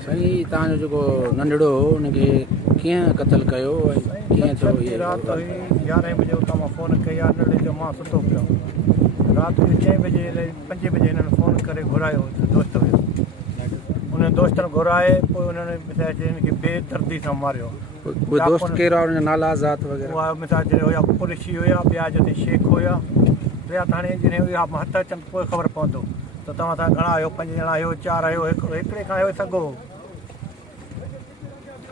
सही तव्हांजो जेको नंढड़ो हुनखे कीअं क़तल कयो ऐं कीअं थियो इहे? राति हुई 11 बजे उतां मां फ़ोन कई आहे नंढड़े जो मां सुठो पियो। राति जो 6 बजे 5 बजे हिननि फ़ोन करे घुरायो दोस्त हुयो। उन दोस्तनि घुराए पोइ उन्हनि हिनखे बेदर्दी सां मारियो। उहे दोस्त केरु आहे, हुनजा नाला ज़ात वग़ैरह? उहा मिसाल जॾहिं हुया कुरैशी हुया, ॿिया जिते शेख हुया, ॿिया त हाणे जॾहिं उहा हथ अचनि पोइ ख़बर पवंदो त तव्हां सां घणा आहियो, 5 ॼणा आहियो, 4 आहियो, हिकिड़े खां आहियो सघो।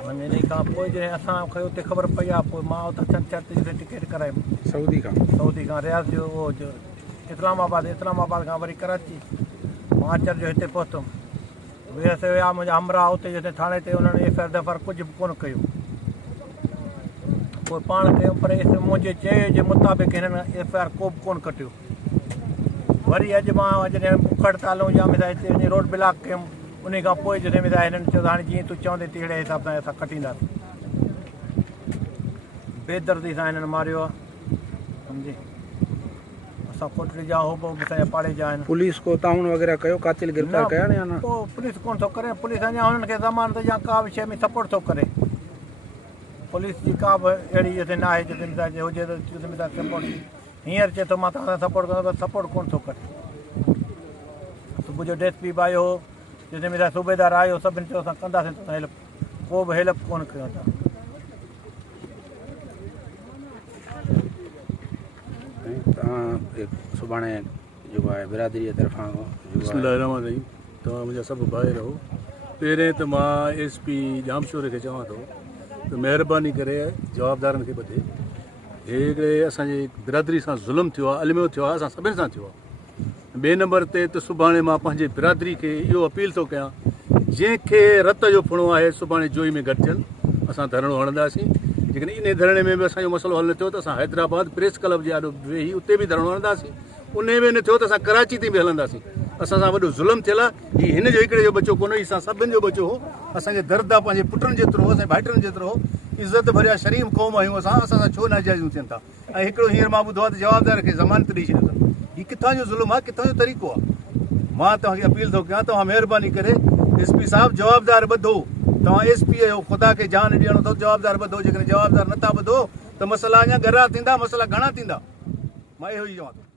इन खां पोइ जॾहिं असांखे उते ख़बर पई आहे पोइ मां उतां छंछरु ते टिकट करायमि सऊदी खां रियाज़ जो उहो इस्लामाबाद खां वरी कराची। मां अचर जो हिते पहुतुमि, वियसि विया मुंहिंजा हमरा उते जिते थाणे ते उन्हनि एफ दफ़ा कुझु बि कोन कयो। पोइ पाण कयूं पर मुंहिंजे चए जे मुताबिक़ हिननि एफ को बि कोन कटियो। वरी अॼु मां जॾहिं बुख हड़तालूं या मिसाल हिते वञी रोड ब्लॉक कयुमि, उन खां पोइ जॾहिं मिसाल हिननि चयो हाणे जीअं तूं चवंदे तहिड़े हिसाब सां असां कटींदासीं। बेदर्दी सां हिननि मारियो आहे, सम्झी। असां कोटड़ी जा हो असांजे पाड़े जा आहिनि। पुलिस को ताउन वग़ैरह कयो, कातिल गिरफ़्तार कया या न? पोइ पुलिस कोन थो करे, पुलिस अञा हुननि खे ज़मानत या का बि शइ में सपोर्ट थो करे। पुलिस जी का बि अहिड़ी जिते न आहे जिते मिसाल हुजे त मिसाल सपोर्ट हींअर चए थो मां तव्हां सां सपोर्ट कंदो, सपोर्ट कोन थो करे। सुबुह जो DSP बि आयो, जिते मिसाल सूबेदार आयो, सभिनी चयो असां कंदासीं त हेल्प, को बि हेल्प कोन कयो था। तव्हां सुभाणे जेको आहे बिरादरीअ तरफ़ां तव्हां मुंहिंजा सभु भाई रहो। पहिरें त मां SP जामशोर खे चवां थो त महिरबानी करे जवाबदारनि खे ॿधे। हिकिड़े असांजे बिरादरी सां ज़ुल्म थियो आहे, अलमियो थियो आहे, असां सभिनि सां थियो आहे। ॿिए नंबर ते त सुभाणे मां पंहिंजे बिरादरी खे इहो अपील थो कयां, जंहिंखे रत जो फुणो आहे सुभाणे जोई में गॾिजनि, असां धरणो हणंदासीं। जेकॾहिं इन धरणे में बि असांजो मसइलो हल न थियो त असां हैदराबाद प्रेस क्लब जे आॾो वेही उते बि धरणो हणंदासीं। उन में न थियो त असां कराची ते बि हलंदासीं। असां सां वॾो ज़ुल्म थियल आहे, हीउ हिन जो हिकिड़े जो बचो कोन, हीउ असां सभिनि जो बचो हो। असांखे दर्द आहे पंहिंजे पुटनि जेतिरो हो, असांजे भाइटनि जेतिरो हो। इज़त भरिया शरीफ़ क़ौम आहियूं असां सां छो नाजाइज़ूं थियनि था। ऐं हिकिड़ो हींअर मां ॿुधो आहे त जवाबदार खे ज़मानत ॾेई छॾियो अथनि। हीउ किथां जो ज़ुल्म आहे, किथां जो तरीक़ो आहे? मां तव्हांखे अपील थो कयां, तव्हां महिरबानी करे SP साहिबु जवाबदार ॿधो। तव्हां SP आहियो, ख़ुदा खे जान ॾियणो अथव, जवाबदार ॿधो। जेकॾहिं जवाबदार नथा ॿधो त मसइला अञा गरा थींदा, मसइला घणा थींदा। मां इहो ई चवां थो।